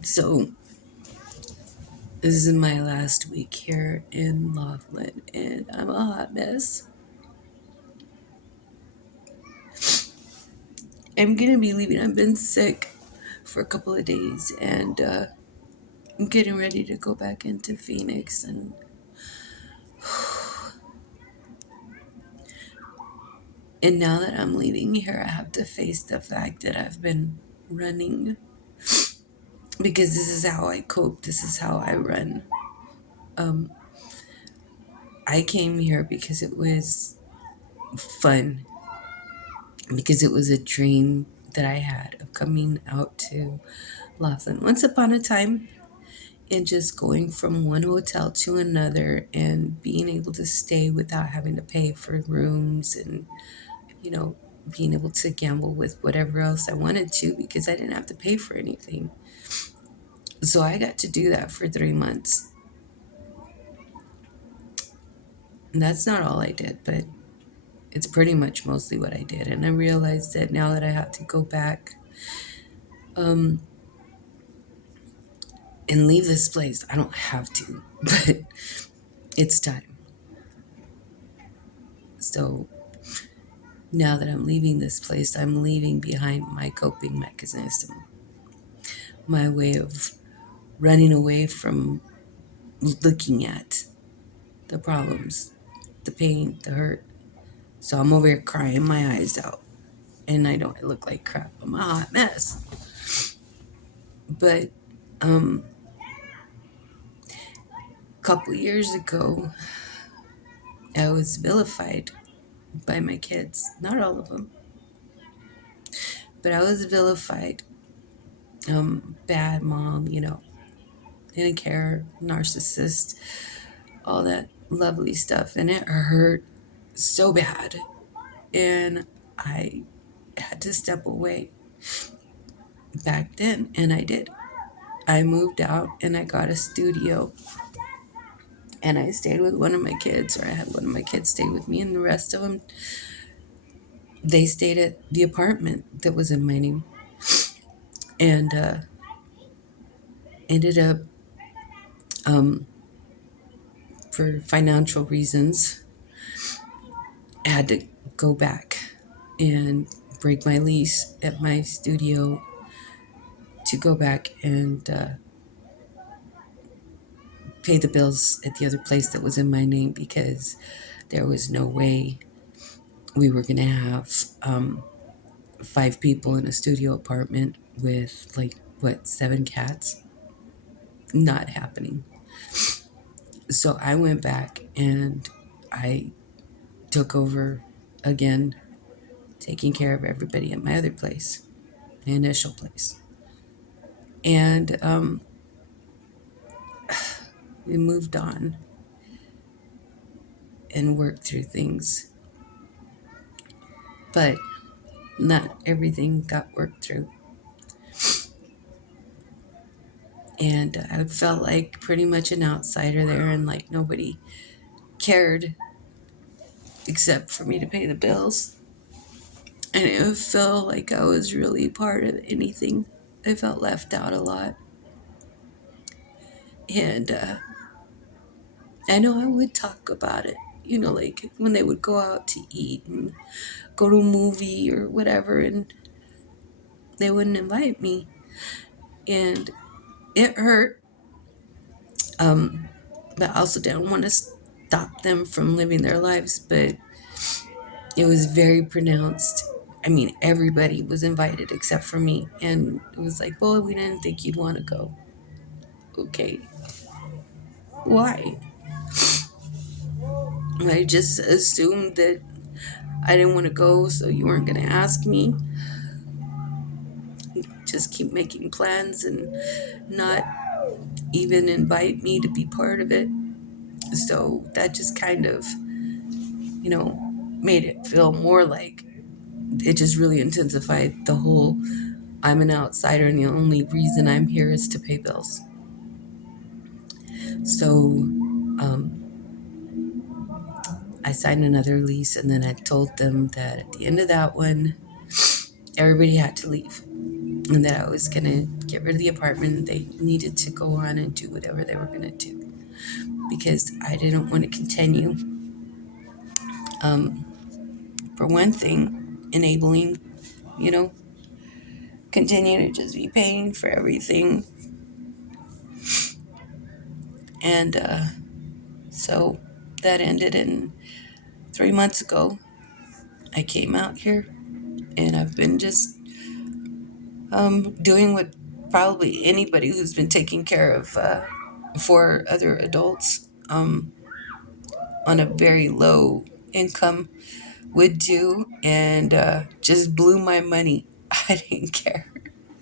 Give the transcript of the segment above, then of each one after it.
So, this is my last week here in Laughlin, and I'm a hot mess. I'm gonna be leaving. I've been sick for a couple of days, and I'm getting ready to go back into Phoenix. And now that I'm leaving here, I have to face the fact that I've been running because this is how I cope. This is how I run. Um, I came here because it was fun, because it was a dream that I had of coming out to Laughlin once upon a time and just going from one hotel to another and being able to stay without having to pay for rooms and, you know, being able to gamble with whatever else I wanted to because I didn't have to pay for anything. So I got to do that for 3 months. And that's not all I did, but it's pretty much mostly what I did. And I realized that now that I have to go back um, and leave this place, I don't have to, but it's time. So now that I'm leaving this place, I'm leaving behind my coping mechanism, my way of running away from looking at the problems, the pain, the hurt. So I'm over here crying my eyes out. And I don't look like crap. I'm a hot mess. But a couple years ago, I was vilified by my kids. Not all of them, but I was vilified. Bad mom, didn't care, narcissist, all that lovely stuff. And it hurt so bad. And I had to step away back then. And I did. I moved out and I got a studio. And I stayed with one of my kids, or I had one of my kids stay with me, and the rest of them, they stayed at the apartment that was in my name. And ended up, um, for financial reasons, I had to go back and break my lease at my studio to go back and pay the bills at the other place that was in my name because there was no way we were going to have 5 people in a studio apartment with, like, what, 7 cats? Not happening. So I went back and I took over again, taking care of everybody at my other place, the initial place. And we moved on and worked through things. But not everything got worked through. And I felt like pretty much an outsider there, and like nobody cared except for me to pay the bills. And it felt like I was really part of anything. I felt left out a lot. And I know I would talk about it, like when they would go out to eat and go to a movie or whatever, and they wouldn't invite me. And it hurt. But I also didn't want to stop them from living their lives. But it was very pronounced. I mean, everybody was invited except for me. And it was like, well, we didn't think you'd want to go. Okay. Why? I just assumed that I didn't want to go, so you weren't going to ask me. Just keep making plans and not even invite me to be part of it. So that just kind of, made it feel more like it just really intensified the whole I'm an outsider and the only reason I'm here is to pay bills. So I signed another lease, and then I told them that at the end of that one, everybody had to leave. and that I was going to get rid of the apartment. They needed to go on and do whatever they were going to do because I didn't want to continue. Um, for one thing, enabling, you know, continue to just be paying for everything. And so that ended in 3 months ago. I came out here and I've been just doing what probably anybody who's been taking care of for other adults on a very low income would do, and just blew my money. I didn't care.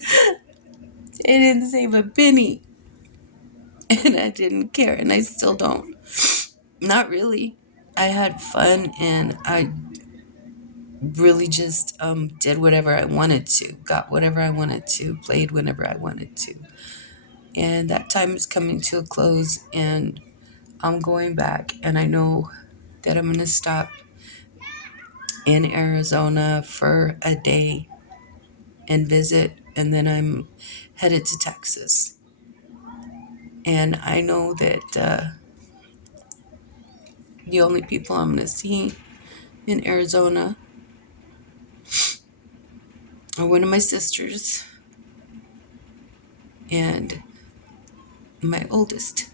I didn't save a penny, and I didn't care, and I still don't. Not really. I had fun, and I really just did whatever I wanted to, got whatever I wanted to, played whenever I wanted to. And that time is coming to a close, and I'm going back, and I know that I'm going to stop in Arizona for a day and visit, and then I'm headed to Texas. And I know that the only people I'm going to see in Arizona are one of my sisters and my oldest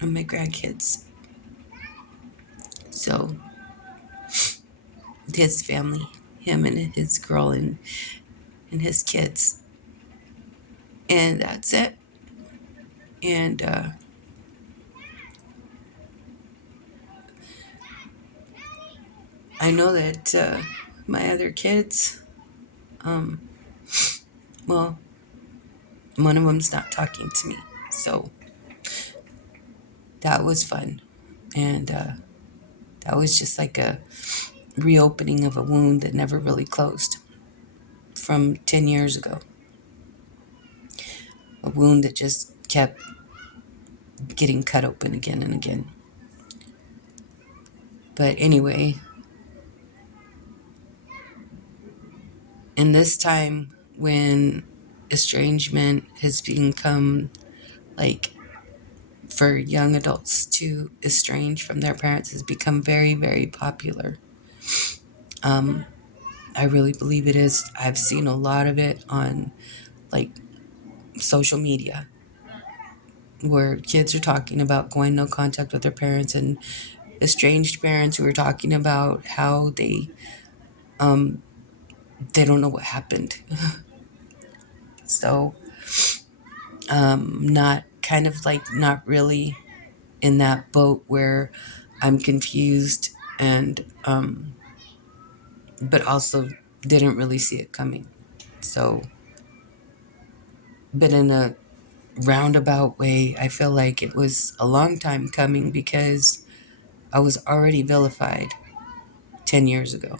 and my grandkids. So his family, him and his girl and his kids. And that's it. And I know that my other kids, um, well, one of them's not talking to me. So that was fun. And that was just like a reopening of a wound that never really closed from 10 years ago. A wound that just kept getting cut open again and again. But anyway, in this time when estrangement has become like for young adults to estrange from their parents has become very, very popular. I really believe it is. I've seen a lot of it on like social media where kids are talking about going no contact with their parents and estranged parents who are talking about how they don't know what happened. So not kind of like not really in that boat where I'm confused and but also didn't really see it coming. So but in a roundabout way, I feel like it was a long time coming because I was already vilified 10 years ago.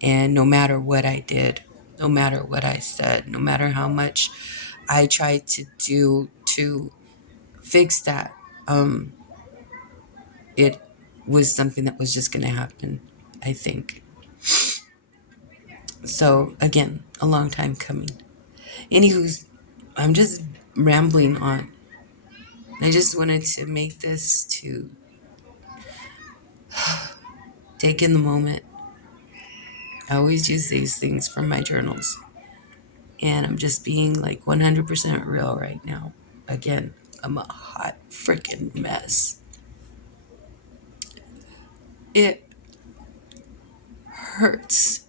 And no matter what I did, no matter what I said, no matter how much I tried to do to fix that, it was something that was just going to happen, I think. So, again, a long time coming. Anywho's, I'm just rambling on. I just wanted to make this to take in the moment. I always use these things from my journals. And I'm just being like 100% real right now. Again, I'm a hot freaking mess. It hurts.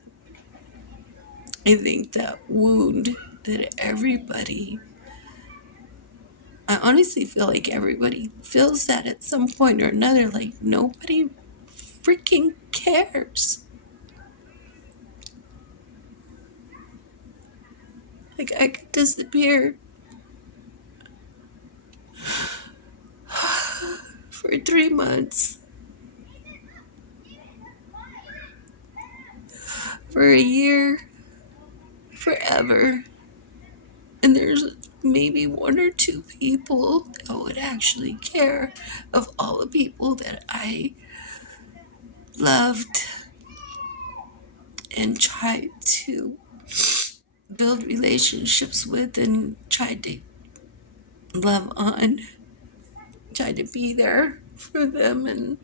I think that wound that I honestly feel like everybody feels that at some point or another. Like nobody freaking cares. Like I could disappear for 3 months, for a year, forever. And there's maybe one or two people that would actually care of all the people that I loved and tried to build relationships with and tried to love on, tried to be there for them. And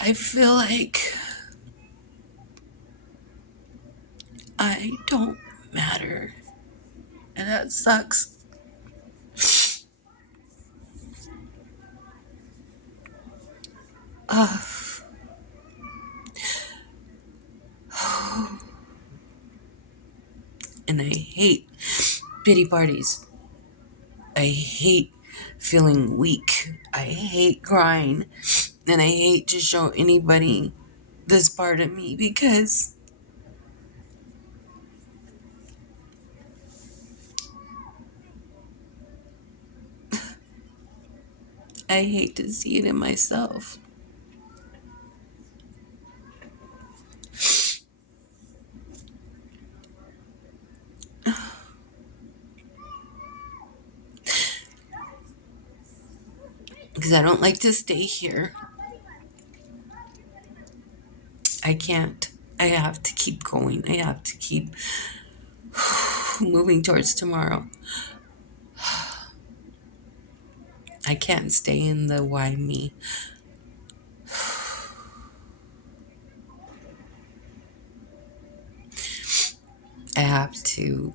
I feel like I don't matter. And that sucks. Uh, and I hate pity parties. I hate feeling weak. I hate crying. And I hate to show anybody this part of me because I hate to see it in myself. Because I don't like to stay here. I can't. I have to keep going. I have to keep moving towards tomorrow. I can't stay in the why me. I have to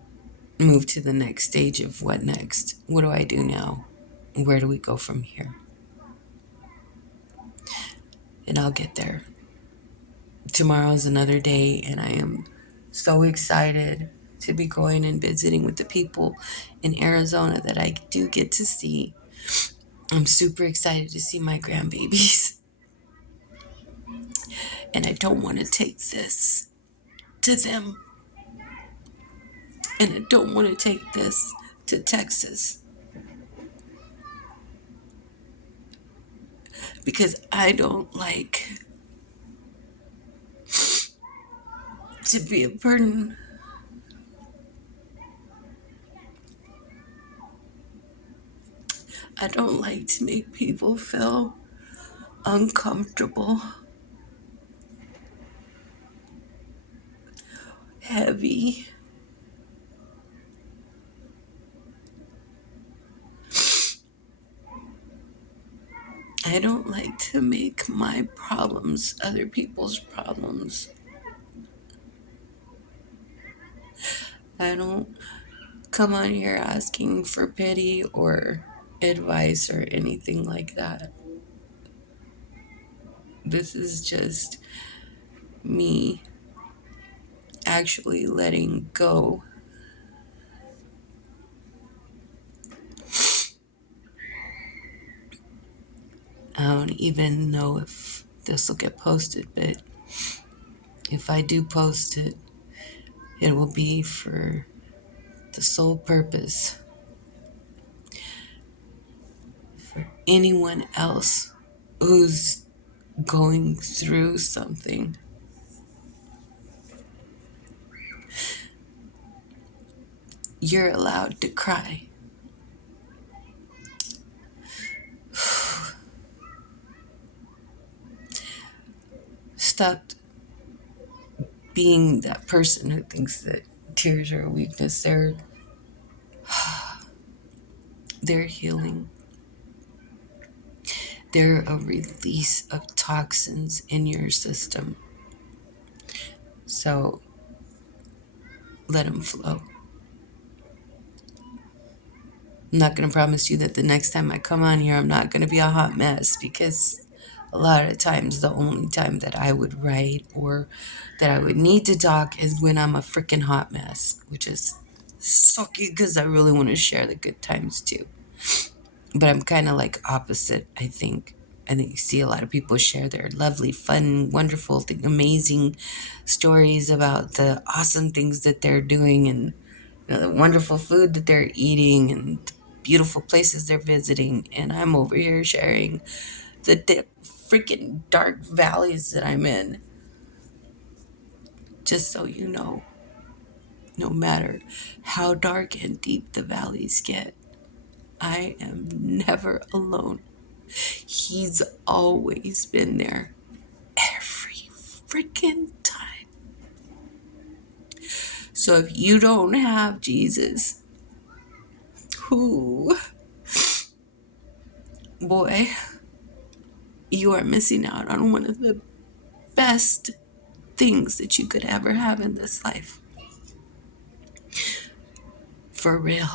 move to the next stage of what next? What do I do now? Where do we go from here? And I'll get there. Tomorrow's another day, and I am so excited to be going and visiting with the people in Arizona that I do get to see. I'm super excited to see my grandbabies. And I don't want to take this to them. And I don't want to take this to Texas. Because I don't like to be a burden. I don't like to make people feel uncomfortable, heavy. I don't like to make my problems other people's problems. I don't come on here asking for pity or advice or anything like that. This is just me actually letting go. I don't even know if this will get posted, but if I do post it, it will be for the sole purpose for anyone else who's going through something. You're allowed to cry. Stop being that person who thinks that tears are a weakness. They're healing. They're a release of toxins in your system. So let them flow. I'm not going to promise you that the next time I come on here, I'm not going to be a hot mess, because a lot of times the only time that I would write or that I would need to talk is when I'm a freaking hot mess, which is sucky because I really want to share the good times too. But I'm kind of like opposite, I think. I think you see a lot of people share their lovely, fun, wonderful, amazing stories about the awesome things that they're doing, and the wonderful food that they're eating, and the beautiful places they're visiting. And I'm over here sharing the freaking dark valleys that I'm in. Just so you know, no matter how dark and deep the valleys get, I am never alone. He's always been there. Every freaking time. So if you don't have Jesus, boy, you are missing out on one of the best things that you could ever have in this life. For real.